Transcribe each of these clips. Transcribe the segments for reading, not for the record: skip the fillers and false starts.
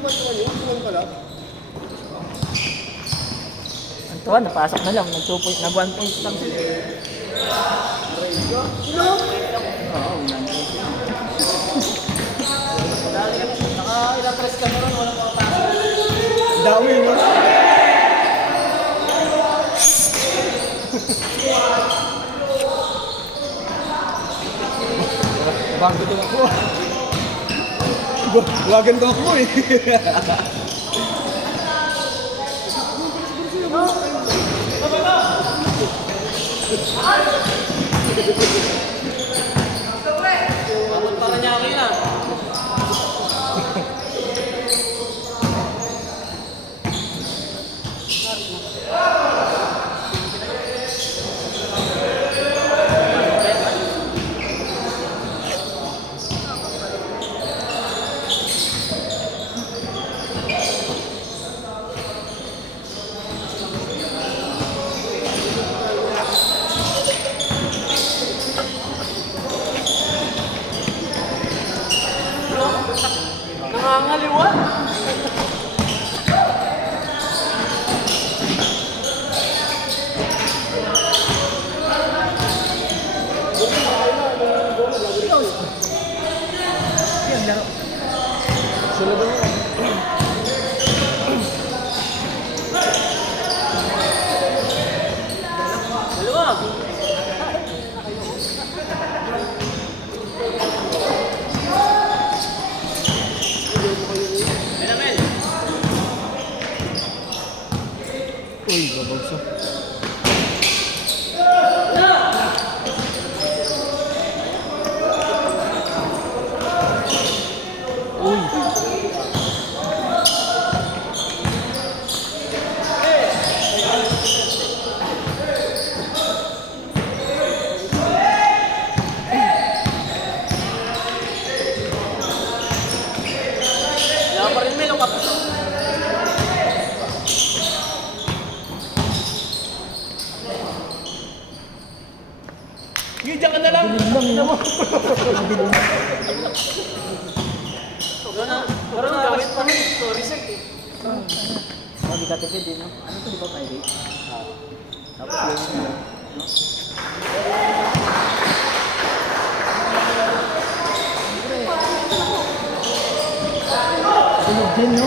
Ang tuwa, napasok na lang. Nag-2 point, nag-1 point lang sila. Oo, ulan. Naka-ilang press ka na ron, walang makapasok. Dami mo. Bago ito ako. Wagan ko ako eh. Abot para niya ako yun ah. Nangangaliwa. Yan, laro. Sulod mo. Maluwag. Uy, babagsak. Uy. Wala pa rin Mel, kapos. Diyan ka na lang. Parang gamit pa rin. Story set eh. Oh, di ka tipid din, no? Ano ito, di ba, Friday? Tapos yun, no? Tulog din, no?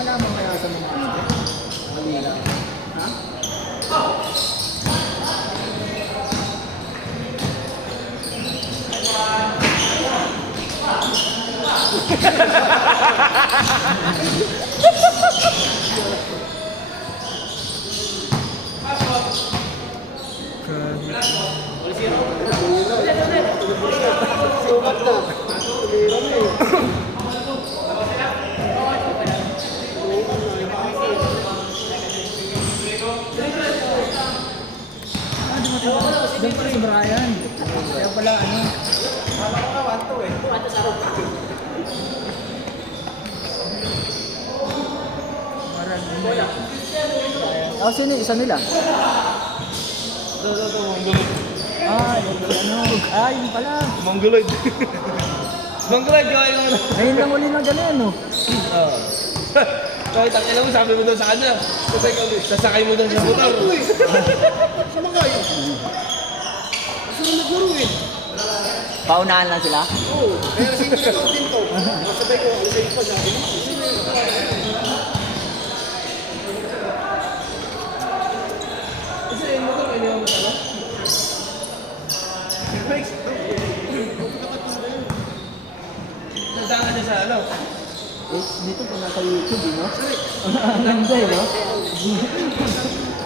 Malaman kaya sa mga ano? Alira? Ha? Sumat na. Doon pa rin si Brian. Kaya pala, ano? Oh, sino yung isa nila? Ah, yung ano? Ah, yun pala. Mongoloid. Mongoloid, gawin mo na. Ngayon lang uli na ganyan, no? Oo. Kahit ang ilang mo, sabi mo doon sa kanya, sasakay mo doon sa motor. Sama kayo. Gusto mo naglaro eh. Paunahan lang sila? Oo. Kaya sige ka din to. Masabay ko, alisay pa sa akin. Kasi yung motor, may nilang matala. Brakes. Nasaan ka dyan sa ano? Eh, dito po nasa YouTube, no? Ang ganda, eh, no?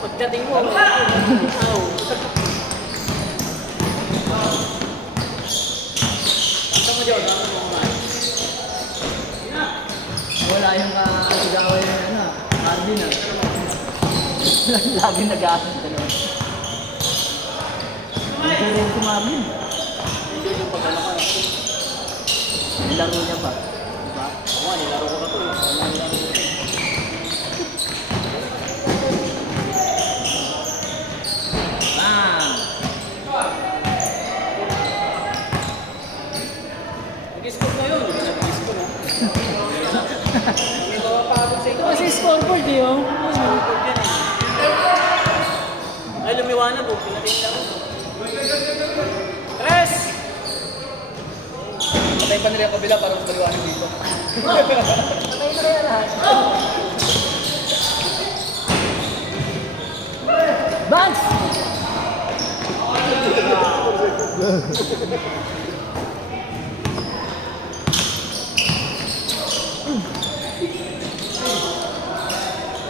Pagdating mo, Wala yung kasigawa yung ano, Marvin, ah. Lagi nag-aasal ka naman. Hindi rin si Marvin. hindi yung pagkala ka. Nilaro niya ba? Diba? Oo, nilaro ko na to. Bang! maliwanag po. Pinatay lang. Tres! Patay pa nila yung kabila para mas maliwanag dito. Patay na rin lahat. Vance!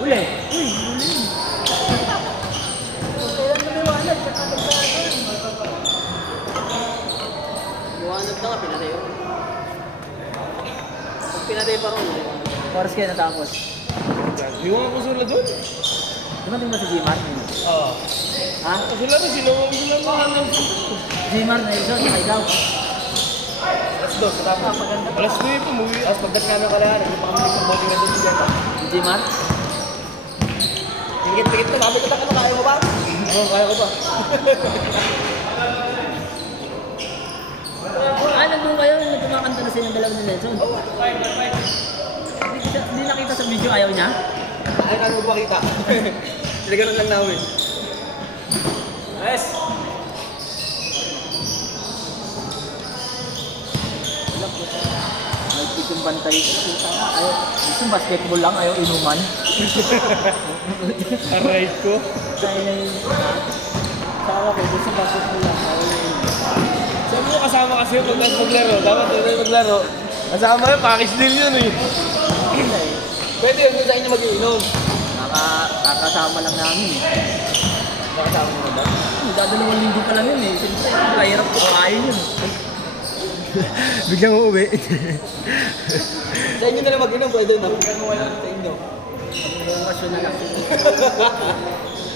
Uli! Uy! Kailan lumiwanag? Tsaka nagsasabi. Liwanag na nga, pinatay yun. Pag pinatay pa rin, oras kayo natapos. Yung mga kusula doon? Dumating ba si Gmar? Oo. Ha? Kusula rin, sila mga ng Gmar, Nelson, ikaw. Alas 2, katapos. Alas 2 po, movie. Alas pagdat namin kalahan, hindi pa kami isang bote na doon siya. Si Gmar? Tingit-tingit ko, sabi ko na kaya mo ba? Oo, kaya ko ba? Nandun kayo, kumakanta na siya ng dalawa ni Nelson. Hindi nakita sa video, ayaw niya? Ay, kano mo pakita? Sila ganun lang namin. Yes! Nagpit yung bantay ko. Ayaw, gusto basketball lang, ayaw inuman. Aray ko. Kaya na yun. Sawa ko, gusto basketball lang, ayaw inuman. Sabi mo kasama kasi yung maglaro. Dapat doon maglaro. Kasama yun, package deal yun eh. Pwede yun sa inyo mag-iinom. Nakakasama lang namin eh. Nakasama mo ba? Dadalawang linggo pa lang yun eh. Siyempre, mahirap ko kain yun. Biglang uuwi. Sa inyo na lang mag-inom, pwede na. Bigyan mo wala sa inyo. Yung rasyonal lang.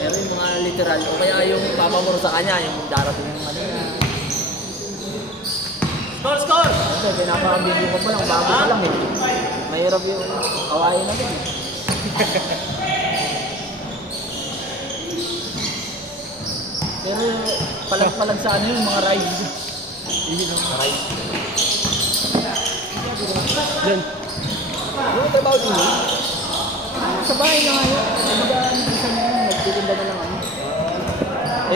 Pero yung mga literal, o kaya yung papamuro sa kanya, yung darating yung ano na. Score! Score! Kasi pinapakabigyo ko pa lang, bago pa lang eh. Mahirap yung awayin natin eh. Pero palag-palag sa ano yung mga rides. Ride. Yan. Yung trabaho din yun? Sa bahay na nga yun. Isa na yun, nagtitinda na lang ano.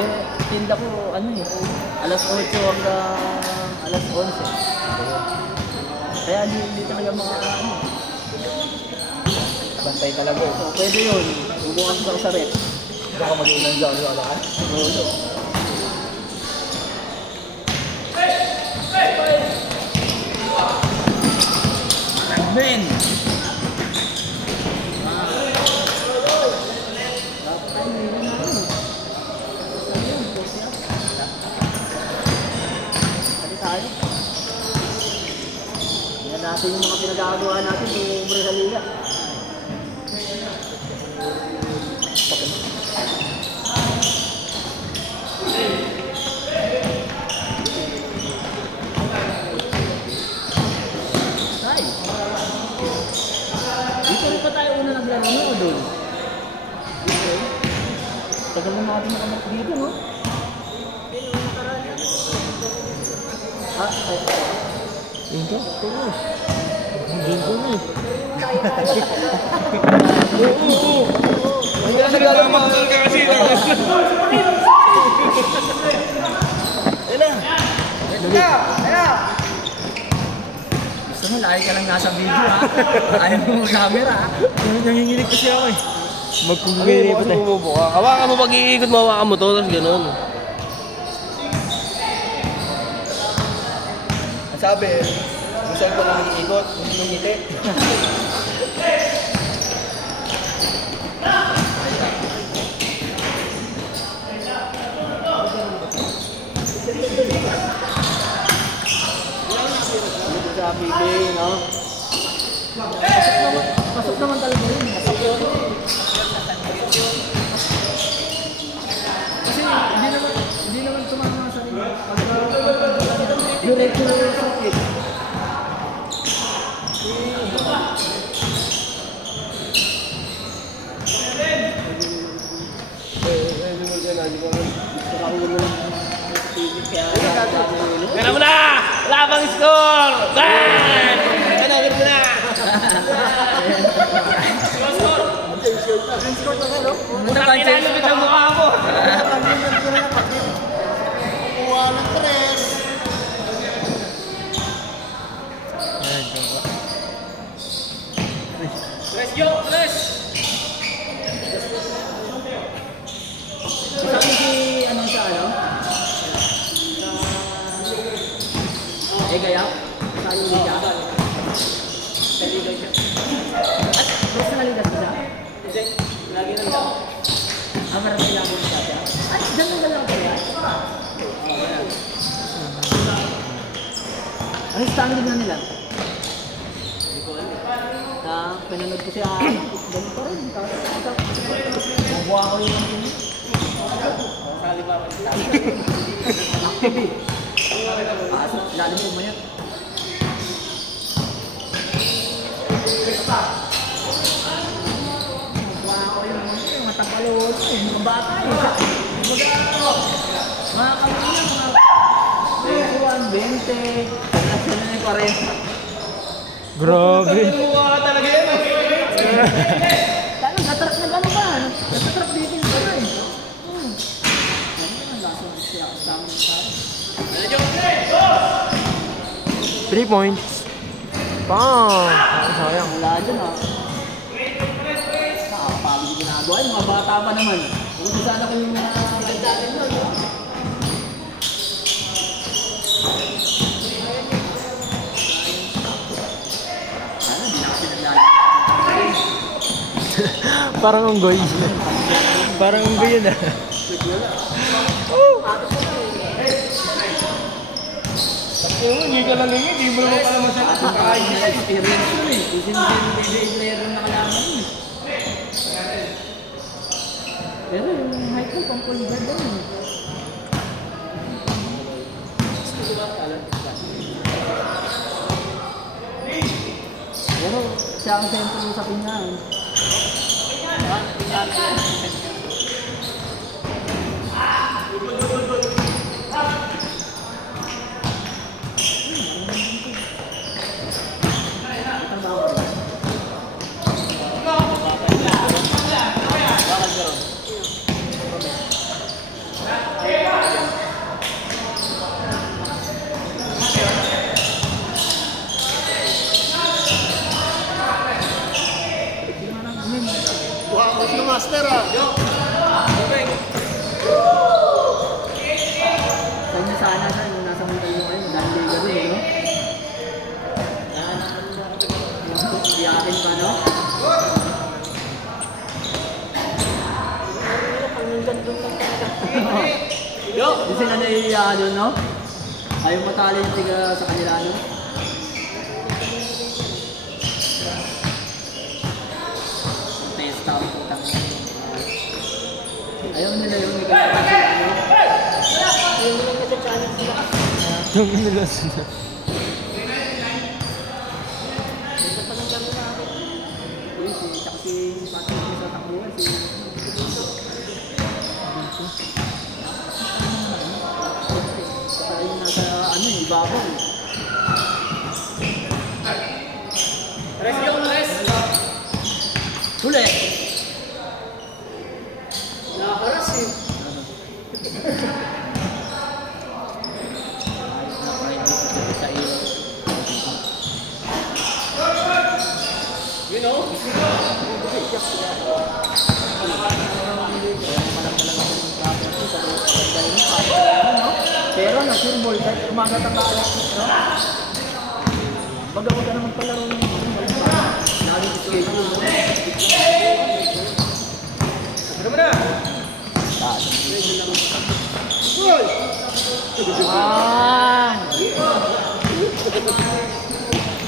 Eh, tinda ko ano eh. Alas 8 hanggang alas 11. Kaya hindi talaga mga ano. Bantay talaga. So, pwede yun. Bubukas ako sa rep. Baka mag-iinom dyan. Wala ka? Oo. Men! Yan natin yung mga pinagagawa natin yung Brazalila. Dito rin pa tayo una naglaro o doon? Dito. Tagal na natin nakamak dito, no? Dito? Tulos. Dito na eh. Oo. Hindi na nagmamahal ka kasi. Gusto mo, lagi ka lang nasa video ha. Ayaw mo camera ha. Nanginginig kasi ako eh. Magkugay pa tayo. Hawakan mo pag-iikot mo, hawakan mo to, tapos gano'n. Sabi, gusto ko lang iikot, hindi mo ngiti. Sa PB, no? Pasok naman talaga yun. Kasi hindi naman tumama sa rin. Yung regular circuit. Gana mo na! Wala pang score! Bang! Gana mo na! Score! Score na, no? Ang ilalapit ang mukha ko! Sabi si ano sa ano? Gaya? Sa Liga? Sa liga siya. At basta naligas siya? Hindi, lagi nang daw. Marami lang mo siya. Ay, ganun na lang kaya? Ano standing na nila? Hindi ko alam. Pinanood ko siya, ganun pa rin. Mabuha ko yung Sali ba? lalim po mayat. Mabuha ko yung matapalot. Mga bata eh. Mga kamay mga 20, kasi na yung 40. Grabe. Mukha talaga yan. Kaya natrap na gano'n ba? Natrap dito yung gano'n eh. Ano laso siya kasama ng tao? 3 points. Pang! Sayang. Wala dyan ah. Nakakapagod yung ginagawa. Yung mga bata pa naman. Kung sana ko yung nagdagan nun. Sana, hindi na kasi nagdagan. Parang unggoy. Parang unggoy yun ah. Hindi ka lang ngayon, hindi mo naman pala masarap. Nakakain na experience ko eh. Isin-sin player na nakalaman eh. Pero yung height ko, pang point guard daw eh. Pero siya ang sentro sa pinyan. Wow, yung master ah. Kanya sana siya yung nasa mga tayo ngayon, dahil liga rin, no? Hindi atin pa, no? Hindi sila naiiya doon, no? Ayaw matali yung tiga sa kanila, no? Testa ang putang. Ayaw nila yung may kasi, ano? Ayun mo lang kasi challenge nila. Yung inilas na. Ito pa lang kami natin. Uy, tsaka si Patrick sa takbuhan, si... Saka yung nasa, ano eh, ibabaw eh. Rest yung rest. Huli! Nakakaras eh. Sa iyo. You know? Pero nag-furball kahit umaga tayo, no? Baga-wag ka naman palaro ng laging schedule, no? Ano mo na? Uy! Ah!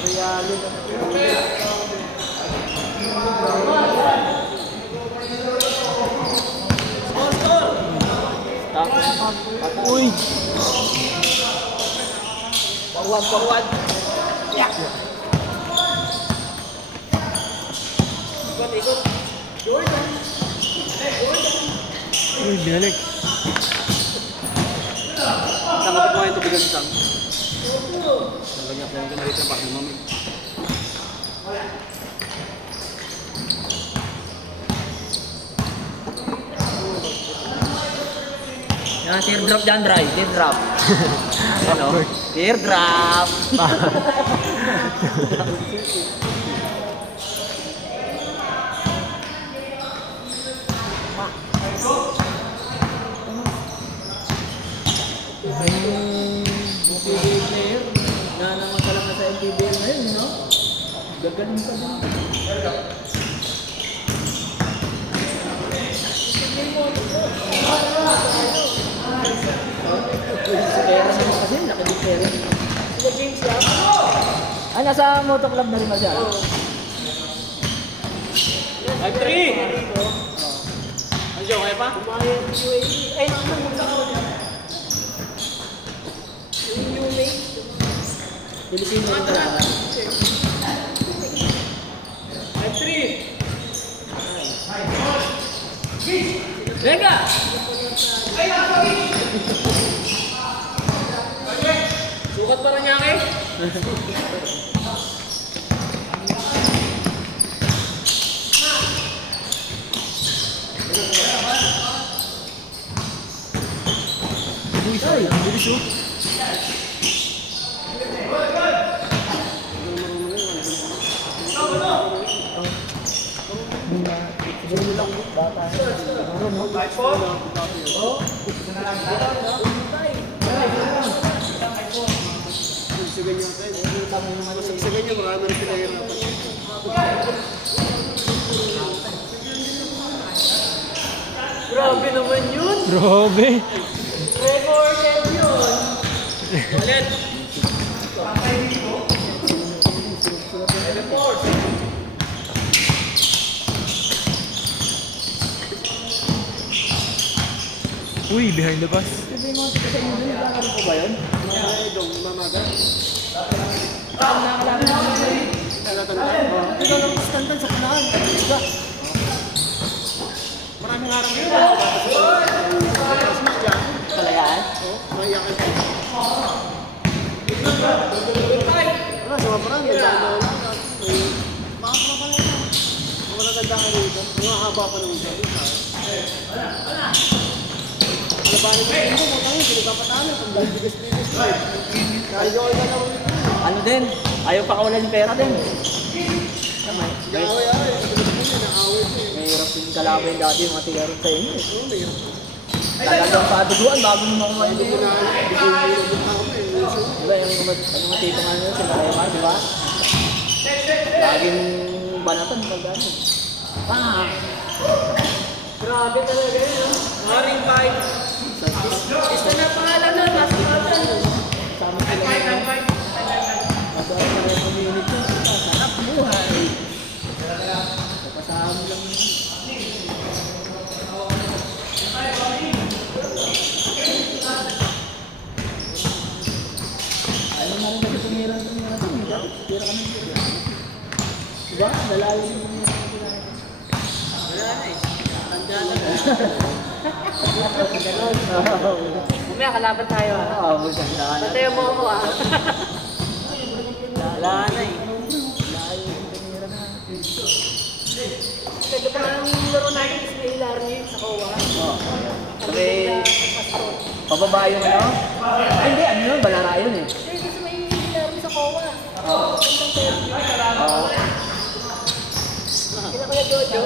Reality. Uy! Forward. Yak. Ikot. Jordan. Uy, binalik. Tama ko yung tubigan isang. Nalagyan ko yung ganarita pa ng mami. Yan, teardrop dyan, Dry. Teardrop. Ano? Teardrop. Yung PBA player, na naman talaga sa MPBL ngayon, no? Gagaling ka din. Si Pera naman kasi, laki din Pera. Sila James lang. Ah, nasa moto club na rin ba siya? 5-3! Andiyo, kaya pa? Kumayan ng UAE. Ay, naman mo sa karoon. Yung UMate. Pilipino rin ba? 5-3! Venga! Sukat pa rin niya kay? Ay, bilis oh. Sige niyo, marami rin pinahirapan. Grabe naman yun. Grabe. Recorded yun. Ulit! Uy, behind the bus. Sabi mo, sa inyo din, nakakaroon ko ba yun? Mamaga. Nakakalaman ko ba yun? Ikaw lang standan sa kanahan. Diba? Maraming harap yun. Kalayaan? Mayayakin pa. Wala, sa mga marami. Bakit mga pala yun? Mga naganda ka rito. Mga haba pa naman siya. Labanin mo rin mo, tayo, pinagpapatalo. Kung dahil bigas-bigas mo. Kaya yun na naman. Ano din? Ayaw pa kawalan yung pera din. Tama eh. Nag-away-away. Nag-away siya. Mahirap yung kalaban yung dati yung matigaron sa inyo. Oo, mayroon. Talagang paduguan bago mo makuha yung dugo. Hindi ko yung tao mo eh. Diba yung mga tipong ano yun, sila Raymar, di ba? Laging banatan pag ano. Ah! Grabe talaga yun. No? Maring 5! Ito na pangalan nun. Nasa pangalan. Sama sila ngayon. Masarap na yung community. Sarap buhay. Kapasama lang yun. Ano na rin kasi tumira ito. Tira ka ng tira. Diba? Dalayo yung tumira. Wala na eh. Tanda na. Mamaya kalaban tayo ah. Oo, maganda ka na. Patayo mo ako ah. Wala na eh. Dalayo yung tumira na. Ganda pa ang laro natin is may Larry sa Kowa. Oo. Sabi, pababa yung ano? Ay, hindi, ano yun? Balara yun eh. Hindi, kasi may Larry sa Kowa. Oo. Gandang tayo. Oo. Kila Kuya Jojo.